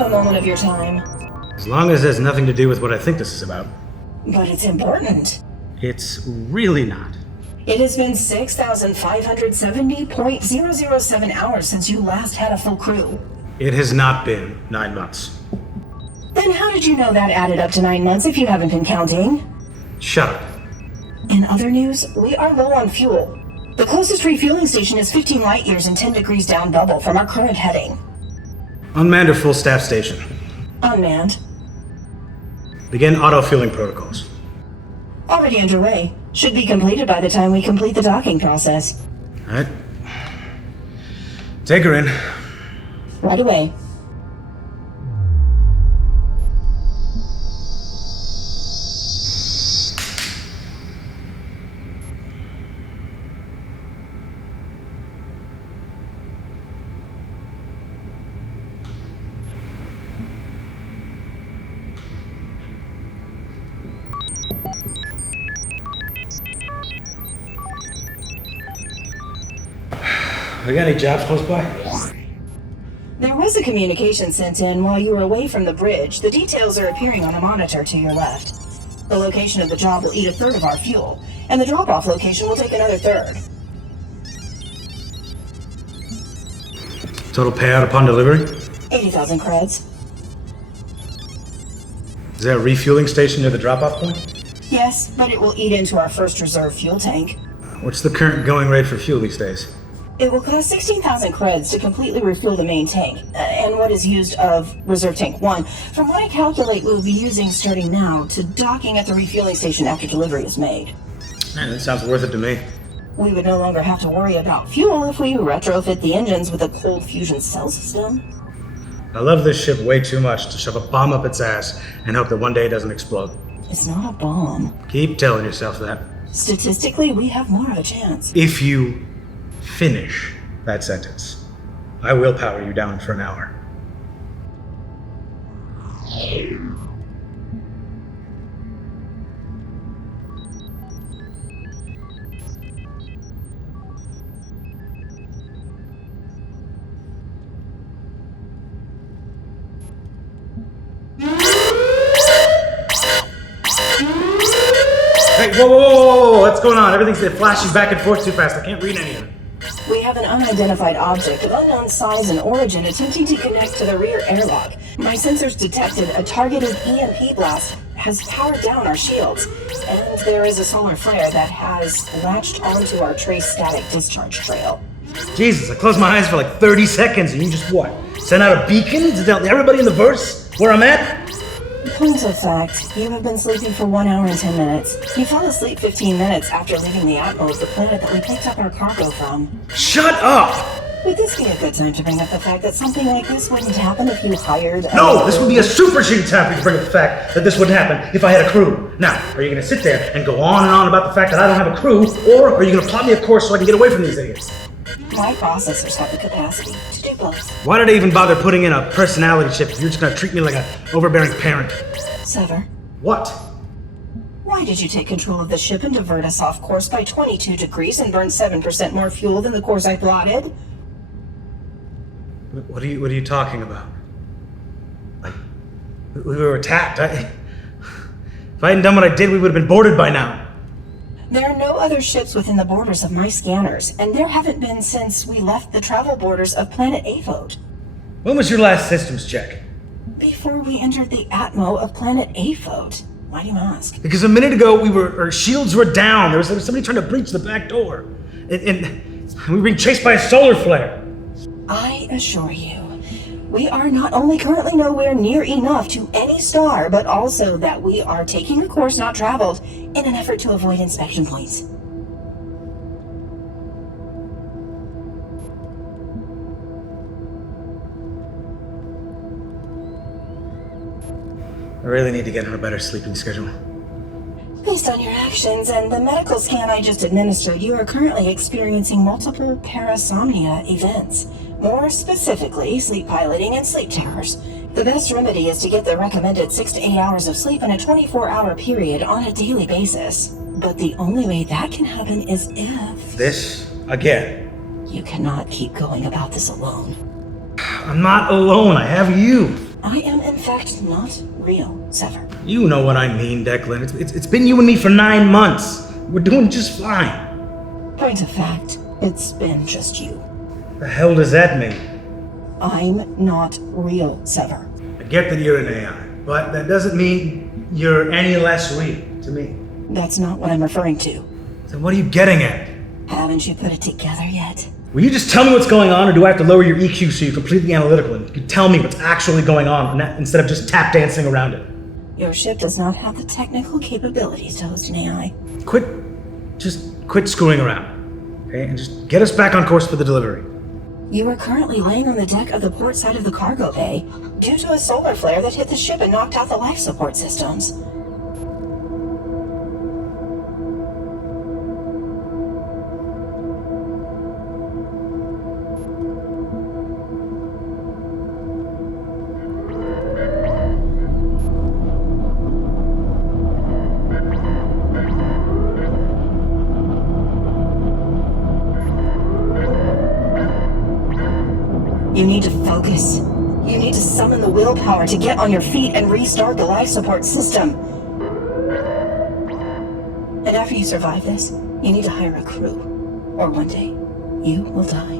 have a moment of your time. As long as it has nothing to do with what I think this is about. But it's important. It's really not. It has been 6,570.007 hours since you last had a full crew. It has not been 9 months. Then how did you know that added up to 9 months if you haven't been counting? Shut up. In other news, we are low on fuel. The closest refueling station is 15 light years and 10 degrees down double from our current heading. Unmanned or full staff station. Unmanned. Begin auto-fueling protocols. Already underway. Should be completed by the time we complete the docking process. Alright. Take her in. Right away. We got any jobs close by? There was a communication sent in while you were away from the bridge. The details are appearing on a monitor to your left. The location of the job will eat a third of our fuel, and the drop-off location will take another third. Total payout upon delivery? 80,000 creds. Is there a refueling station near the drop-off point? Yes, but it will eat into our first reserve fuel tank. What's the current going rate for fuel these days? It will cost 16,000 creds to completely refuel the main tank, and what is used of Reserve Tank 1. From what I calculate, we'll be using starting now to docking at the refueling station after delivery is made. Man, that sounds worth it to me. We would no longer have to worry about fuel if we retrofit the engines with a cold fusion cell system. I love this ship way too much to shove a bomb up its ass and hope that one day it doesn't explode. It's not a bomb. Keep telling yourself that. Statistically, we have more of a chance. If you finish that sentence, I will power you down for an hour. Hey, whoa, what's going on? Everything's flashing back and forth too fast. I can't read any of it. We have an unidentified object of unknown size and origin attempting to connect to the rear airlock. My sensors detected a targeted EMP blast has powered down our shields, and there is a solar flare that has latched onto our trace static discharge trail. Jesus, I closed my eyes for like 30 seconds and you just what? Send out a beacon to tell everybody in the verse where I'm at? Point of fact, you have been sleeping for 1 hour and 10 minutes. You fell asleep 15 minutes after leaving the atmo of the planet that we picked up our cargo from. Shut up! Would this be a good time to bring up the fact that something like this wouldn't happen if you hired No, this would be a super shitty time to bring up the fact that this wouldn't happen if I had a crew. Now, are you gonna sit there and go on and on about the fact that I don't have a crew, or are you gonna plot me a course so I can get away from these idiots? My processors have the capacity to do both. Why did I even bother putting in a personality chip if you're just gonna treat me like an overbearing parent? Sever, What? why did you take control of the ship and divert us off course by 22 degrees and burn 7% more fuel than the course I plotted? What are you talking about? We were attacked. If I hadn't done what I did, we would have been boarded by now. There are no other ships within the borders of my scanners, and there haven't been since we left the travel borders of planet Avode. When was your last systems check? Before we entered the atmo of planet Avode. Why do you ask? Because a minute ago, our shields were down. There was somebody trying to breach the back door. And we were being chased by a solar flare. I assure you, we are not only currently nowhere near enough to any star, but also that we are taking a course not traveled in an effort to avoid inspection points. I really need to get on a better sleeping schedule. Based on your actions and the medical scan I just administered, you are currently experiencing multiple parasomnia events. More specifically, sleep piloting and sleep terrors. The best remedy is to get the recommended 6 to 8 hours of sleep in a 24-hour period on a daily basis. But the only way that can happen is if... This again. You cannot keep going about this alone. I'm not alone. I have you. I am in fact not real, Sever. You know what I mean, Declan. It's been you and me for 9 months. We're doing just fine. Point of fact, it's been just you. The hell does that mean? I'm not real, Sever. I get that you're an AI, but that doesn't mean you're any less real to me. That's not what I'm referring to. So what are you getting at? Haven't you put it together yet? Will you just tell me what's going on, or do I have to lower your EQ so you're completely analytical and you can tell me what's actually going on instead of just tap dancing around it? Your ship does not have the technical capabilities to host an AI. Just quit screwing around, okay? And just get us back on course for the delivery. You are currently laying on the deck of the port side of the cargo bay due to a solar flare that hit the ship and knocked out the life support systems. You need to focus. You need to summon the willpower to get on your feet and restart the life support system. And after you survive this, you need to hire a crew. Or one day, you will die.